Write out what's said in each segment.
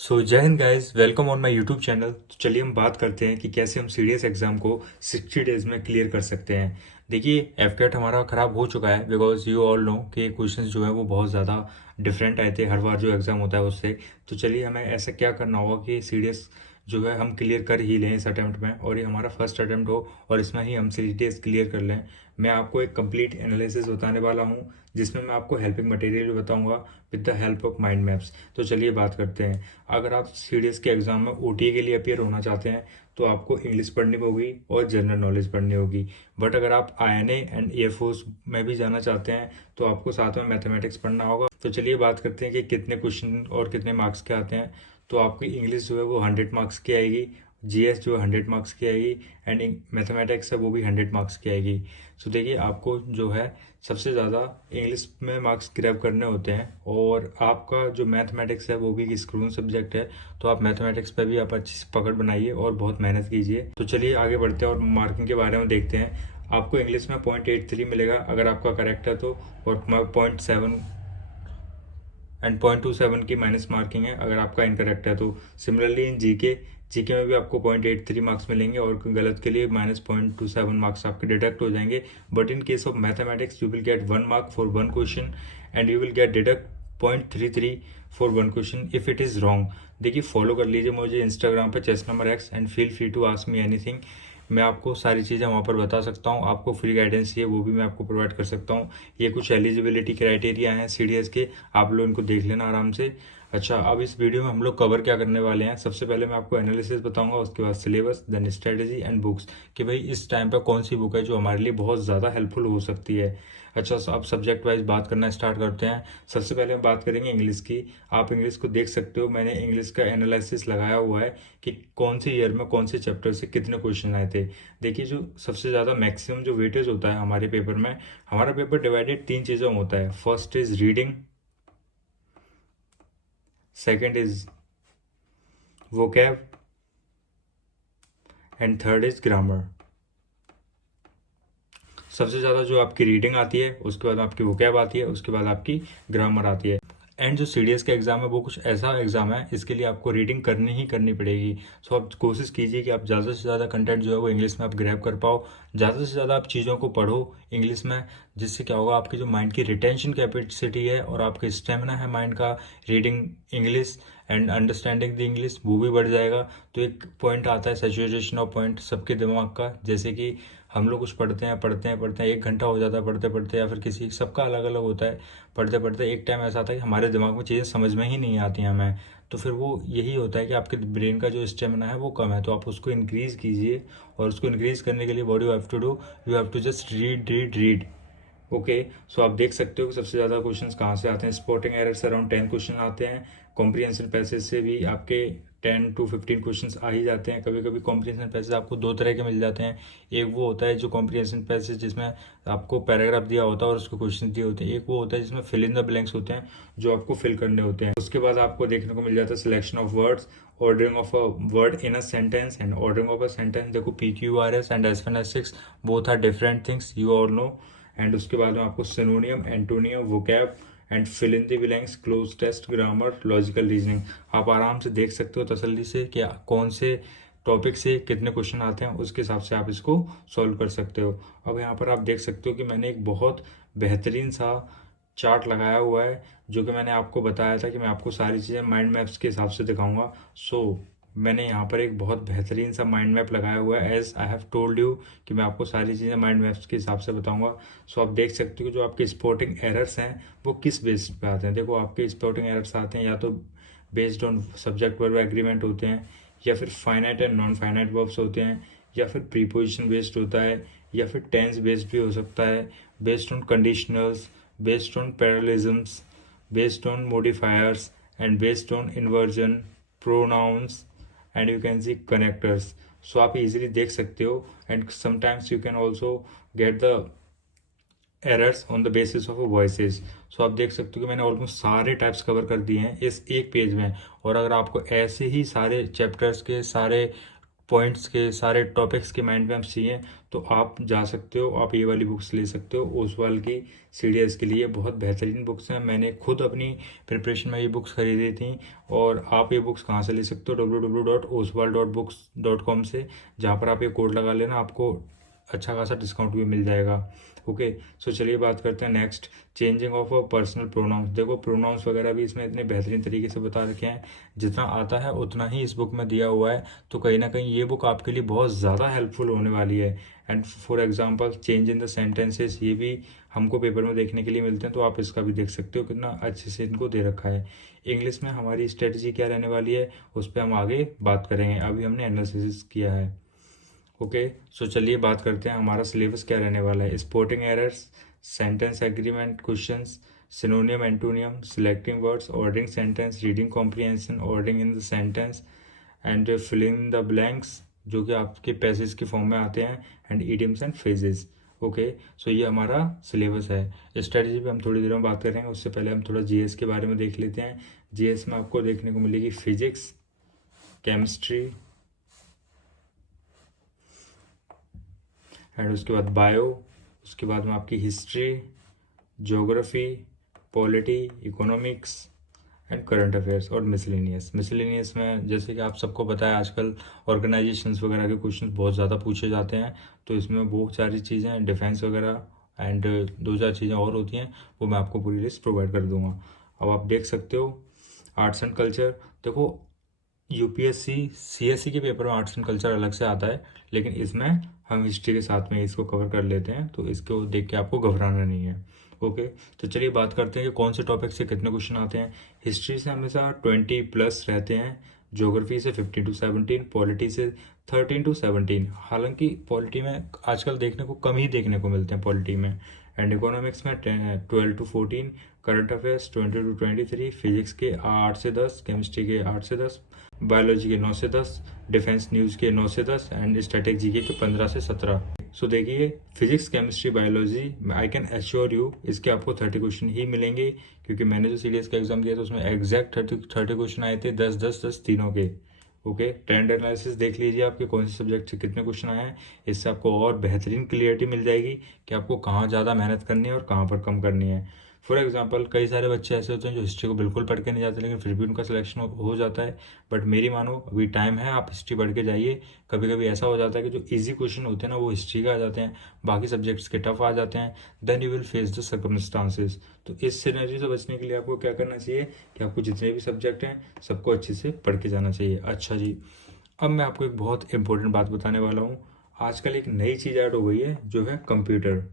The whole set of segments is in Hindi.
सो जय Hind guys, welcome on my YouTube channel. तो चलिए हम बात करते हैं कि कैसे हम सीडीएस एग्जाम को 60 डेज में क्लियर कर सकते हैं। देखिए एफकेट हमारा ख़राब हो चुका है बिकॉज यू ऑल नो कि क्वेश्चंस जो है वो बहुत ज़्यादा डिफरेंट आए थे हर बार जो एग्ज़ाम होता है उससे। तो चलिए हमें ऐसा क्या करना होगा कि सीडीएस जो है हम क्लियर कर ही लें इस अटैम्प्ट में, और ये हमारा फर्स्ट अटैम्प्ट हो और इसमें ही हम सीडीएस क्लियर कर लें। मैं आपको एक कंप्लीट एनालिसिस बताने वाला हूँ जिसमें मैं आपको हेल्पिंग मटेरियल भी बताऊंगा with the help of mind maps. तो चलिए बात करते हैं। अगर आप सीडीएस के एग्जाम में ओटीए के लिए अपियर होना चाहते हैं तो आपको इंग्लिश पढ़नी होगी और जनरल नॉलेज पढ़नी होगी। बट अगर आप आईएनए एंड एयरफोर्स में भी जाना चाहते हैं तो आपको साथ में मैथमेटिक्स पढ़ना होगा। तो चलिए बात करते हैं कि कितने क्वेश्चन और कितने मार्क्स के आते हैं। तो आपकी इंग्लिश जो है वो 100 मार्क्स की आएगी, जीएस जो है 100 मार्क्स की आएगी, एंड मैथमेटिक्स है वो भी 100 मार्क्स की आएगी। सो देखिए आपको जो है सबसे ज़्यादा इंग्लिश में मार्क्स ग्रैब करने होते हैं, और आपका जो मैथमेटिक्स है वो भी स्क्रीन सब्जेक्ट है। तो आप मैथमेटिक्स पे भी आप अच्छी से पकड़ बनाइए और बहुत मेहनत कीजिए। तो चलिए आगे बढ़ते हैं और मार्किंग के बारे में देखते हैं। आपको इंग्लिश में 0.83 मिलेगा अगर आपका करेक्ट है तो, और 0.7 एंड 0.27 की माइनस मार्किंग है अगर आपका इनकरेक्ट है तो। सिमिलरली इन जीके जीके में भी आपको 0.83 मार्क्स मिलेंगे और गलत के लिए -0.27 मार्क्स आपके डिडक्ट हो जाएंगे। But in case of mathematics you will get 1 mark for 1 question and you will get deduct 0.33 for 1 question if it is wrong. देखिए फॉलो कर लीजिए मुझे इंस्टाग्राम पे chess_x and feel free to ask me anything. मैं आपको सारी चीज़ें वहाँ पर बता सकता हूँ। आपको फ्री गाइडेंस चाहिए वो भी मैं आपको प्रोवाइड कर सकता हूँ। ये कुछ एलिजिबिलिटी क्राइटेरिया हैं सीडीएस के, आप लोग इनको देख लेना आराम से। अच्छा, अब इस वीडियो में हम लोग कवर क्या करने वाले हैं। सबसे पहले मैं आपको एनालिसिस बताऊंगा, उसके बाद syllabus, then strategy and books, कि भाई इस टाइम पे कौन सी बुक है जो हमारे लिए बहुत ज़्यादा हेल्पफुल हो सकती है। अच्छा, अब सब्जेक्ट वाइज बात करना स्टार्ट करते हैं। सबसे पहले हम बात करेंगे इंग्लिश की। आप इंग्लिश को देख सकते हो, मैंने इंग्लिश का एनालिसिस लगाया हुआ है कि कौन से ईयर में कौन से चैप्टर से कितने क्वेश्चन आए थे। देखिए जो सबसे ज़्यादा मैक्सिमम जो वेटेज होता है हमारे पेपर में, हमारा पेपर डिवाइडेड 3 चीज़ों में होता है। First is reading, second is vocab and third is grammar. सबसे ज़्यादा जो आपकी रीडिंग आती है, उसके बाद आपकी vocab आती है, उसके बाद आपकी ग्रामर आती है। एंड जो सीडीएस का एग्ज़ाम है वो कुछ ऐसा एग्ज़ाम है, इसके लिए आपको रीडिंग करनी ही करनी पड़ेगी। सो आप कोशिश कीजिए कि आप ज़्यादा से ज़्यादा कंटेंट जो है वो इंग्लिश में आप ग्रैब कर पाओ। ज़्यादा से ज़्यादा आप चीज़ों को पढ़ो इंग्लिश में, जिससे क्या होगा आपकी जो माइंड की रिटेंशन कैपेसिटी है और आपका स्टेमिना है माइंड का reading English and understanding the English, वो भी बढ़ जाएगा। तो एक पॉइंट आता है सैचुरेशन ऑफ पॉइंट सबके दिमाग का, जैसे कि हम लोग कुछ पढ़ते हैं 1 घंटा हो जाता है पढ़ते पढ़ते, या फिर किसी सबका अलग अलग होता है। पढ़ते पढ़ते एक टाइम ऐसा आता है कि हमारे दिमाग में चीज़ें समझ में ही नहीं आती हैं हमें। तो फिर वो यही होता है कि आपके ब्रेन का जो स्टेमिना है वो कम है, तो आप उसको इंक्रीज़ कीजिए। और उसको इंक्रीज़ करने के लिए what you have to do, you have to just read read read. Okay, so आप देख सकते हो कि सबसे ज़्यादा क्वेश्चंस कहाँ से आते हैं। स्पॉटिंग एरर्स अराउंड 10 क्वेश्चन आते हैं। कॉम्प्रिहेंशन पैसेज से भी आपके 10 to 15 क्वेश्चंस आ ही जाते हैं। कभी कभी कॉम्प्रिहेंशन पैसेज आपको 2 तरह के मिल जाते हैं। एक वो होता है जो कॉम्प्रिहेंशन पैसेज जिसमें आपको पैराग्राफ दिया होता है और उसके क्वेश्चन दिए होते हैं। एक वो होता है जिसमें फिल इन द ब्लैंक्स होते हैं जो आपको फिल करने होते हैं। उसके बाद आपको देखने को मिल जाता है selection of words, ordering of a word in a sentence and ordering of a sentence. देखो PQRS and S1S6 both are different things, you all know. And उसके बाद में आपको synonym, antonym, vocab and fill in the blanks, close test, grammar, logical reasoning. आप आराम से देख सकते हो तसल्ली से कि कौन से टॉपिक से कितने क्वेश्चन आते हैं, उसके हिसाब से आप इसको सॉल्व कर सकते हो। अब यहाँ पर आप देख सकते हो कि मैंने एक बहुत बेहतरीन सा चार्ट लगाया हुआ है, जो कि मैंने आपको बताया था कि मैं आपको सारी चीज़ें माइंड मैप्स के हिसाब से दिखाऊंगा। सो मैंने यहाँ पर एक बहुत बेहतरीन सा माइंड मैप लगाया हुआ है, as I have told you कि मैं आपको सारी चीज़ें माइंड मैप्स के हिसाब से बताऊंगा। सो आप देख सकते हो जो आपके स्पोर्टिंग एरर्स हैं वो किस बेस पे आते हैं। देखो आपके स्पोर्टिंग एरर्स आते हैं या तो based on subject verb agreement होते हैं, या फिर finite and non finite verbs होते हैं, या फिर प्रीपोजिशन बेस्ड होता है, या फिर टेंस बेस्ड भी हो सकता है, based on conditionals, based on parallelisms, based on modifiers and based on inversion, pronouns and you can see connectors. So आप इजीली देख सकते हो। And sometimes you can also get the errors on the basis of voices. So आप देख सकते हो कि मैंने ऑलमोस्ट सारे टाइप्स कवर कर दिए हैं इस एक पेज में। और अगर आपको ऐसे ही सारे चैप्टर्स के सारे पॉइंट्स के, सारे टॉपिक्स के माइंड में आप चाहिए तो आप जा सकते हो, आप ये वाली बुक्स ले सकते हो। ओसवाल की CDS के लिए बहुत बेहतरीन बुक्स हैं। मैंने खुद अपनी प्रिपरेशन में ये बुक्स खरीदी थी। और आप ये बुक्स कहाँ से ले सकते हो? www.oswal.books.com से, जहाँ पर आप ये कोड लगा लेना, आपको अच्छा खासा डिस्काउंट भी मिल जाएगा। ओके, सो चलिए बात करते हैं next, changing of a personal pronouns. देखो प्रोनाउंस वगैरह भी इसमें इतने बेहतरीन तरीके से बता रखे हैं, जितना आता है उतना ही इस बुक में दिया हुआ है। तो कहीं ना कहीं ये बुक आपके लिए बहुत ज़्यादा हेल्पफुल होने वाली है। And for example change in the sentences, ये भी हमको पेपर में देखने के लिए मिलते हैं, तो आप इसका भी देख सकते हो कितना अच्छे से इनको दे रखा है। इंग्लिश में हमारी स्ट्रेटजी क्या रहने वाली है उस पर हम आगे बात करेंगे, अभी हमने एनालिसिस किया है। ओके, सो चलिए बात करते हैं हमारा सिलेबस क्या रहने वाला है। Spotting errors, sentence agreement questions, synonym antonym, selecting words, ordering sentence, reading comprehension, ordering in the sentence and filling the blanks, जो कि आपके पैसेज के फॉर्म में आते हैं, and idioms and phrases. Okay, so ये हमारा सिलेबस है। स्ट्रेटजी पे हम थोड़ी देर में बात करेंगे, उससे पहले हम थोड़ा जीएस के बारे में देख लेते हैं। जीएस में आपको देखने को मिलेगी फिजिक्स, केमिस्ट्री, एंड उसके बाद बायो, उसके बाद में आपकी history, geography, polity, economics and current affairs, और मिसलेनियस में जैसे कि आप सबको पता है आजकल ऑर्गेनाइजेशंस वगैरह के क्वेश्चन बहुत ज़्यादा पूछे जाते हैं, तो इसमें बहुत सारी चीज़ें, डिफेंस वगैरह एंड 2-4 चीज़ें और होती हैं, वो मैं आपको पूरी लिस्ट प्रोवाइड कर दूंगा। अब आप देख सकते हो आर्ट्स एंड कल्चर। देखो UPSC CSE के पेपर में आर्ट्स एंड कल्चर अलग से आता है, लेकिन इसमें हम हिस्ट्री के साथ में इसको कवर कर लेते हैं, तो इसको देख के आपको घबराना नहीं है। ओके, तो चलिए बात करते हैं कि कौन से टॉपिक से कितने क्वेश्चन आते हैं। हिस्ट्री से हमेशा 20+ रहते हैं, ज्योग्राफी से 15 to 17, पॉलिटी से 13 to 17। हालांकि पॉलिटी में आजकल देखने को कम ही देखने को मिलते हैं पॉलिटी में। एंड इकोनॉमिक्स में 12 to 14, current affairs 20 to 23, physics के 8 से 10, केमिस्ट्री के 8 से 10, बायोलॉजी के 9 से 10, डिफेंस न्यूज़ के 9 से 10 एंड स्ट्रेटेजी के 15 से 17। सो देखिए physics, chemistry, biology, I can assure you इसके आपको 30 क्वेश्चन ही मिलेंगे, क्योंकि मैंने जो CDS का एग्जाम दिया था उसमें एग्जैक्ट 30 क्वेश्चन आए थे, 10-10-10 तीनों के। ओके, ट्रेंड एनालिसिस देख लीजिए आपके कौन से सब्जेक्ट से कितने क्वेश्चन आए हैं, इससे आपको और बेहतरीन क्लियरिटी मिल जाएगी कि आपको कहाँ ज़्यादा मेहनत करनी है और कहाँ पर कम करनी है। फॉर एग्जाम्पल कई सारे बच्चे ऐसे होते हैं जो हिस्ट्री को बिल्कुल पढ़ के नहीं जाते, लेकिन फिर भी उनका सिलेक्शन हो जाता है। बट मेरी मानो अभी टाइम है, आप हिस्ट्री पढ़ के जाइए। कभी कभी ऐसा हो जाता है कि जो इजी क्वेश्चन होते हैं ना वो हिस्ट्री का आ जाते हैं, बाकी सब्जेक्ट्स के टफ आ जाते हैं, then you will face the circumstances. तो इस सिनेरियो से बचने के लिए आपको क्या करना चाहिए कि आपको जितने भी सब्जेक्ट हैं सबको अच्छे से पढ़ के जाना चाहिए। अच्छा जी, अब मैं आपको एक बहुत इंपॉर्टेंट बात बताने वाला हूँ। आजकल एक नई चीज़ ऐड हो गई है जो है कंप्यूटर।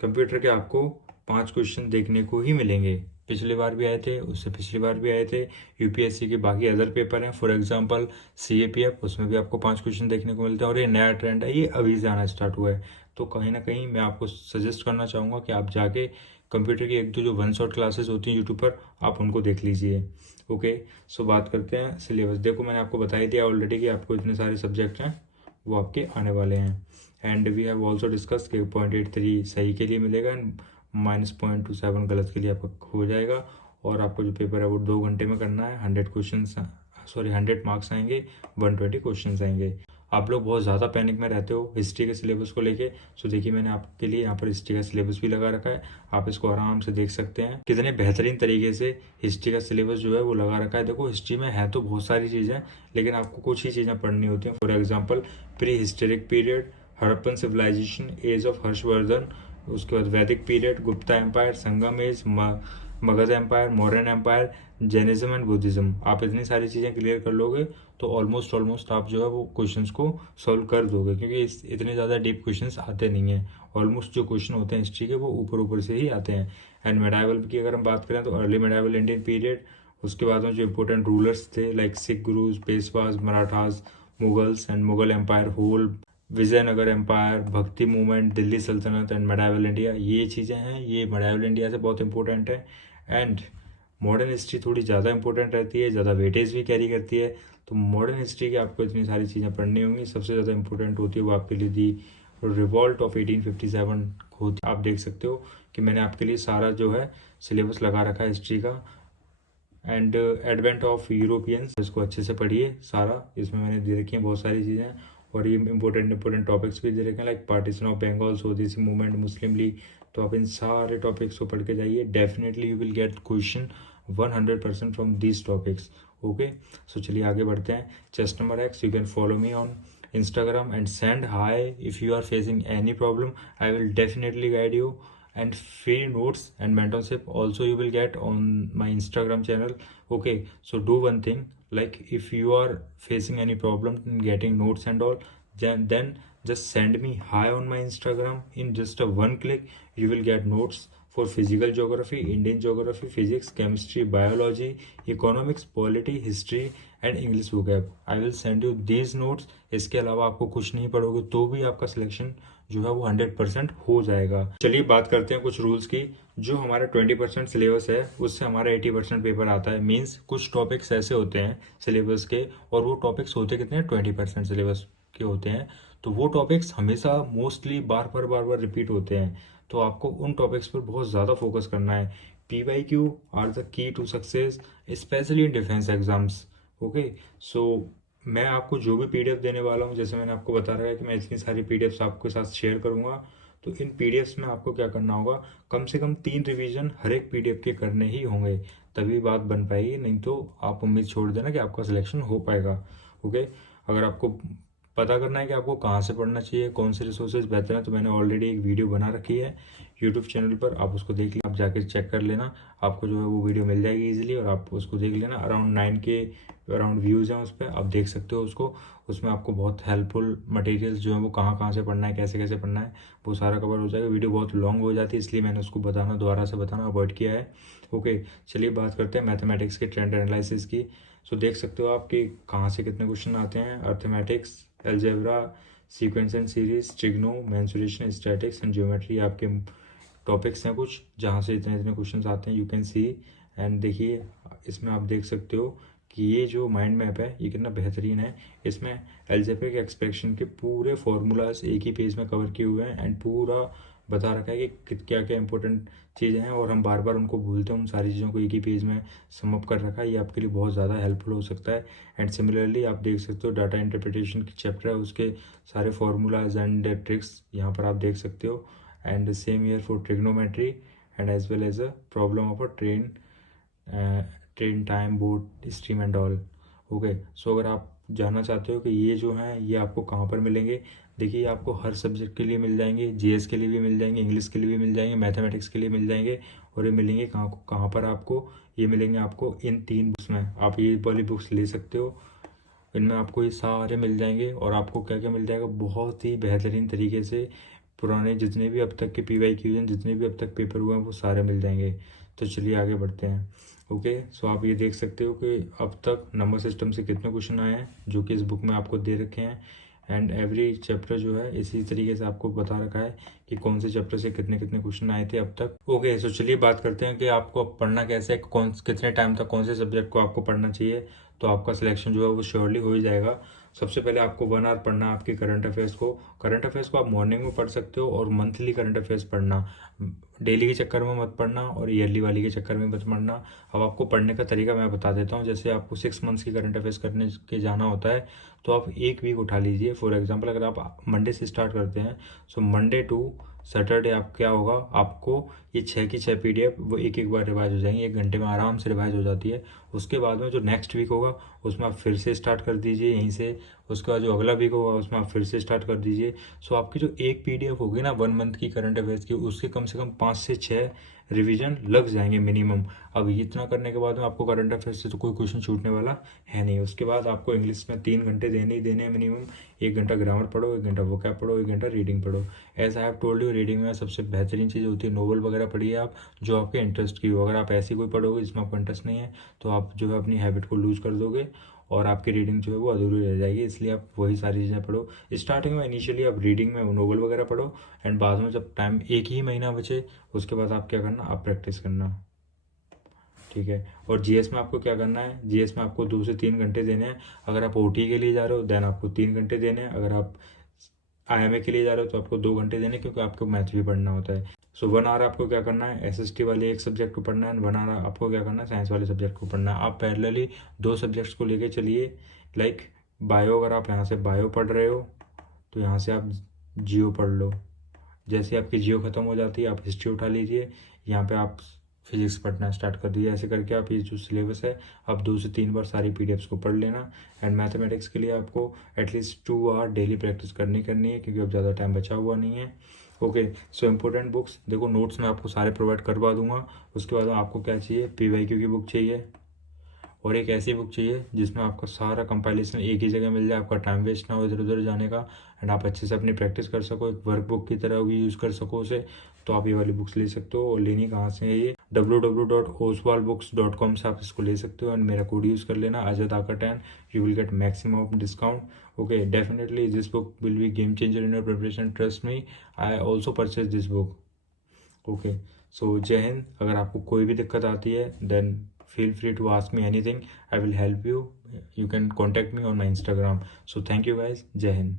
कंप्यूटर के आपको 5 क्वेश्चन देखने को ही मिलेंगे। पिछली बार भी आए थे, उससे पिछली बार भी आए थे। UPSC के बाकी अदर पेपर हैं, फॉर एग्जांपल CAPF, उसमें भी आपको 5 क्वेश्चन देखने को मिलते हैं। और ये नया ट्रेंड है, ये अभी से आना स्टार्ट हुआ है, तो कहीं ना कहीं मैं आपको सजेस्ट करना चाहूँगा कि आप जाके कंप्यूटर की 1-2 जो 1 शॉट क्लासेस होती हैं यूट्यूब पर, आप उनको देख लीजिए। ओके, सो बात करते हैं सिलेबस। देखो मैंने आपको बता ही दिया ऑलरेडी कि आपको इतने सारे सब्जेक्ट हैं वो आपके आने वाले हैं। And we have also discuss कि 0.83 सही के लिए मिलेगा एंड -0.27 गलत के लिए आपका हो जाएगा। और आपको जो पेपर है वो 2 घंटे में करना है। 100 मार्क्स आएंगे, 120 क्वेश्चन आएंगे। आप लोग बहुत ज़्यादा पैनिक में रहते हो हिस्ट्री के सिलेबस को लेके, सो देखिए मैंने आपके लिए यहाँ पर हिस्ट्री का सिलेबस भी लगा रखा है, आप इसको आराम से देख सकते हैं कितने बेहतरीन तरीके से हिस्ट्री का सिलेबस जो है वो लगा रखा है। देखो हिस्ट्री में है तो बहुत सारी चीज़ें, लेकिन आपको कुछ ही चीज़ें पढ़नी होती हैं। For example pre historic period, Harappan civilization, age of Harshavardhan, उसके बाद Vedic period, Gupta empire, Sangam age, Magadh empire, Mauryan empire, Jainism and Buddhism. आप इतनी सारी चीज़ें क्लियर कर लोगे तो ऑलमोस्ट आप जो है वो क्वेश्चंस को सॉल्व कर दोगे, क्योंकि इतने ज़्यादा डीप क्वेश्चंस आते नहीं हैं। ऑलमोस्ट जो क्वेश्चन होते हैं हिस्ट्री के वो ऊपर से ही आते हैं। एंड मेडाइवल की अगर हम बात करें तो अर्ली मेडाइवल इंडियन पीरियड, उसके बाद में जो इंपॉर्टेंट रूलर्स थे like Sikh gurus, Peshwas, Marathas, Mughals and Mughal empire whole, Vijayanagara empire, Bhakti movement, Delhi Sultanate and medieval India, ये चीज़ें हैं, ये मेडाइवल इंडिया से बहुत इंपॉर्टेंट है। एंड मॉडर्न हिस्ट्री थोड़ी ज़्यादा इंपॉर्टेंट रहती है, ज़्यादा वेटेज भी कैरी करती है, तो मॉडर्न हिस्ट्री की आपको इतनी सारी चीज़ें पढ़नी होंगी। सबसे ज़्यादा इंपॉर्टेंट होती है वो आपके लिए दी रिवॉल्ट ऑफ 1857 होती। आप देख सकते हो कि मैंने आपके लिए सारा जो है सिलेबस लगा रखा है हिस्ट्री का। एंड एडवेंट ऑफ यूरोपियंस, इसको अच्छे से पढ़िए सारा, इसमें मैंने दे रखी हैं बहुत सारी चीज़ें और ये इंपॉर्टेंट टॉपिक्स भी दे रखे हैं लाइक पार्टीशन ऑफ बंगाल, स्वदेशी मूवमेंट, मुस्लिम लीग। तो आप इन सारे टॉपिक्स को पढ़ के जाइए, definitely you will get question 100% from these topics. Okay, so चलिए आगे बढ़ते हैं। Chest number X, you can follow me on Instagram and send hi if you are facing any problem. I will definitely guide you, and free notes and mentorship also you will get on my Instagram channel. Okay, so do one thing, like if you are facing any problem in getting notes and all, then just send me hi on my Instagram. In just a one click you will get notes for physical geography, Indian geography, physics, chemistry, biology, economics, polity, history and English vocab. I will send you these notes. इसके अलावा आपको कुछ नहीं पढ़ोगे तो भी आपका सिलेक्शन जो है वो 100% हो जाएगा। चलिए बात करते हैं कुछ रूल्स की। जो हमारा 20% सिलेबस है उससे हमारा 80% पेपर आता है। मीन्स कुछ टॉपिक्स ऐसे होते हैं सिलेबस के, और वो टॉपिक्स होते कितने 20% सिलेबस के होते हैं, तो वो टॉपिक्स हमेशा मोस्टली बार बार रिपीट होते हैं। तो आपको उन टॉपिक्स पर बहुत ज़्यादा फोकस करना है। PYQ are the key to success specially in defence exams. Okay, so मैं आपको जो भी PDF देने वाला हूँ, जैसे मैंने आपको बता रहा है कि मैं इतनी सारी PDFs आपके साथ शेयर करूँगा, तो इन PDFs में आपको क्या करना होगा, कम से कम 3 रिवीजन हर एक PDF के करने ही होंगे, तभी बात बन पाएगी। नहीं तो आप उम्मीद छोड़ देना कि आपका सिलेक्शन हो पाएगा। ओके, अगर आपको पता करना है कि आपको कहाँ से पढ़ना चाहिए, कौन से रिसोर्सेज बेहतर हैं, तो मैंने ऑलरेडी एक वीडियो बना रखी है यूट्यूब चैनल पर, आप उसको देख लें, आप जाकर चेक कर लेना, आपको जो है वो वीडियो मिल जाएगी इजीली, और आप उसको देख लेना। अराउंड 9K अराउंड व्यूज़ हैं उस पर, आप देख सकते हो उसको। उसमें आपको बहुत हेल्पफुल मटेरियल्स जो है वो कहाँ से पढ़ना है, कैसे कैसे पढ़ना है, वो सारा कवर हो जाएगा। वीडियो बहुत लॉन्ग हो जाती है, इसलिए मैंने उसको दोबारा से बताना अवॉइड किया है। ओके, चलिए बात करते हैं मैथमेटिक्स के ट्रेंड एनालिसिस की। सो देख सकते हो आप कि कहाँ से कितने क्वेश्चन आते हैं। Arithmetics, algebra, sequence and series, trigno, mensuration, statics and geometry आपके टॉपिक्स हैं कुछ, जहाँ से इतने इतने क्वेश्चन आते हैं। यू कैन सी एंड देखिए, इसमें आप देख सकते हो कि ये जो माइंड मैप है ये कितना बेहतरीन है। इसमें अलजेब्रिक एक्सप्रेशन के पूरे फॉर्मूलाज एक ही पेज में कवर किए हुए हैं, एंड पूरा बता रखा है कि क्या क्या इंपॉर्टेंट चीज़ें हैं, और हम बार बार उनको भूलते हैं। उन सारी चीज़ों को एक ही पेज में समअप कर रखा है। ये आपके लिए बहुत ज़्यादा हेल्पफुल हो सकता है। एंड सिमिलरली आप देख सकते हो डाटा इंटरप्रिटेशन की चैप्टर है, उसके सारे फार्मूलाज एंड ट्रिक्स यहाँ पर आप देख सकते हो। And same year for trigonometry and as well as a problem of a train time, boat stream and all. Okay, so अगर आप जानना चाहते हो कि ये जो है ये आपको कहाँ पर मिलेंगे, देखिए आपको हर सब्जेक्ट के लिए मिल जाएंगे, GS के लिए भी मिल जाएंगे, इंग्लिश के लिए भी मिल जाएंगे, मैथमेटिक्स के लिए मिल जाएंगे। और ये मिलेंगे कहाँ पर आपको, ये मिलेंगे आपको इन 3 बुक्स में। आप ये वाली बुक्स ले सकते हो, इनमें आपको ये सारे मिल जाएंगे। और आपको क्या क्या मिल जाएगा, बहुत ही बेहतरीन तरीके से पुराने जितने भी अब तक के PYQ हैं, जितने भी अब तक पेपर हुए हैं, वो सारे मिल जाएंगे। तो चलिए आगे बढ़ते हैं। ओके, सो आप ये देख सकते हो कि अब तक नंबर सिस्टम से कितने क्वेश्चन आए हैं, जो कि इस बुक में आपको दे रखे हैं। एंड एवरी चैप्टर जो है इसी तरीके से आपको बता रखा है कि कौन से चैप्टर से कितने कितने क्वेश्चन आए थे अब तक। ओके, सो चलिए बात करते हैं कि आपको पढ़ना कैसे है, कितने टाइम तक कौन से सब्जेक्ट को आपको पढ़ना चाहिए, तो आपका सिलेक्शन जो है वो श्योरली हो ही जाएगा। सबसे पहले आपको 1 आवर पढ़ना है आपके करंट अफेयर्स को। करंट अफेयर्स को आप मॉर्निंग में पढ़ सकते हो, और मंथली करंट अफेयर्स पढ़ना, डेली के चक्कर में मत पढ़ना और ईयरली वाली के चक्कर में मत पढ़ना। अब आपको पढ़ने का तरीका मैं बता देता हूँ। जैसे आपको 6 मंथ्स की करंट अफेयर्स करने के जाना होता है, तो आप एक वीक उठा लीजिए। फॉर एग्जांपल अगर आप मंडे से स्टार्ट करते हैं, सो मंडे टू सैटरडे आप क्या होगा, आपको ये 6 की 6 PDF वो एक बार रिवाइज हो जाएंगी, 1 घंटे में आराम से रिवाइज हो जाती है। उसके बाद में जो नेक्स्ट वीक होगा उसमें आप फिर से स्टार्ट कर दीजिए यहीं से। उसके बाद जो अगला वीक होगा उसमें आप फिर से स्टार्ट कर दीजिए। सो आपकी जो एक PDF होगी ना 1 मंथ की करंट अफेयर्स की, उसके कम से कम 5 से 6 रिवीजन लग जाएंगे मिनिमम। अब इतना करने के बाद में आपको करंट अफेयर्स से तो कोई क्वेश्चन छूटने वाला है नहीं। उसके बाद आपको इंग्लिश में 3 घंटे देने ही देने हैं मिनिमम। 1 घंटा ग्रामर पढ़ो, 1 घंटा वोकैब पढ़ो, 1 घंटा रीडिंग पढ़ो। As I have told you, reading में सबसे बेहतरीन चीज़ होती है नोवेल वगैरह पढ़िए आप, जो आपके इंटरेस्ट की हो। अगर आप ऐसी कोई पढ़ोगे जिसमें आपको इंटरेस्ट नहीं है, तो आप जो है अपनी हैबिट को लूज कर दोगे और आपकी रीडिंग जो है वो अधूरी रह जाएगी। इसलिए आप वही सारी चीज़ें पढ़ो। स्टार्टिंग में इनिशियली आप रीडिंग में नोवेल वगैरह पढ़ो, एंड बाद में जब टाइम 1 ही महीना बचे उसके बाद आप क्या करना, आप प्रैक्टिस करना, ठीक है। और GS में आपको क्या करना है, GS में आपको 2 से 3 घंटे देने हैं। अगर आप OT के लिए जा रहे हो देन आपको 3 घंटे देने हैं। अगर आप IMA के लिए जा रहे हो तो आपको 2 घंटे देने, क्योंकि आपको मैथ भी पढ़ना होता है। सो 1 आवर आपको क्या करना है, SST वाले एक सब्जेक्ट को पढ़ना है, 1 आवर आपको क्या करना है, साइंस वाले सब्जेक्ट को पढ़ना है। आप पैरेलली 2 सब्जेक्ट्स को लेके चलिए। लाइक बायो, अगर आप यहाँ से बायो पढ़ रहे हो तो यहाँ से आप जियो पढ़ लो। जैसे आपकी जियो ख़त्म हो जाती है, आप हिस्ट्री उठा लीजिए, यहाँ पे आप फिजिक्स पढ़ना स्टार्ट कर दीजिए। ऐसे करके आप ये जो सिलेबस है आप 2 से 3 बार सारी PDFs को पढ़ लेना। एंड मैथमेटिक्स के लिए आपको एटलीस्ट 2 आवर डेली प्रैक्टिस करनी है, क्योंकि अब ज़्यादा टाइम बचा हुआ नहीं है। ओके, सो इम्पोर्टेंट बुक्स देखो, नोट्स मैं आपको सारे प्रोवाइड करवा दूंगा। उसके बाद आपको क्या चाहिए, PYQ की बुक चाहिए, और एक ऐसी बुक चाहिए जिसमें आपका सारा कंपाइलेशन एक ही जगह मिल जाए, आपका टाइम वेस्ट ना हो इधर उधर जाने का, एंड आप अच्छे से अपनी प्रैक्टिस कर सको, एक वर्क बुक की तरह भी यूज़ कर सको उसे। तो आप ये वाली बुक्स ले सकते हो। और लेनी कहाँ से है, ये www.oswalbooks.com से आप इसको ले सकते हो। एंड मेरा कोड यूज़ कर लेना AJADAKA10, you will get maximum of discount. Okay, definitely this book will be game changer in your preparation, trust me, I also purchase this book. Okay, so जय हिंद। अगर आपको कोई भी दिक्कत आती है then feel free to ask me anything. I will help you. You can contact me on my Instagram. So thank you guys. Jai Hind.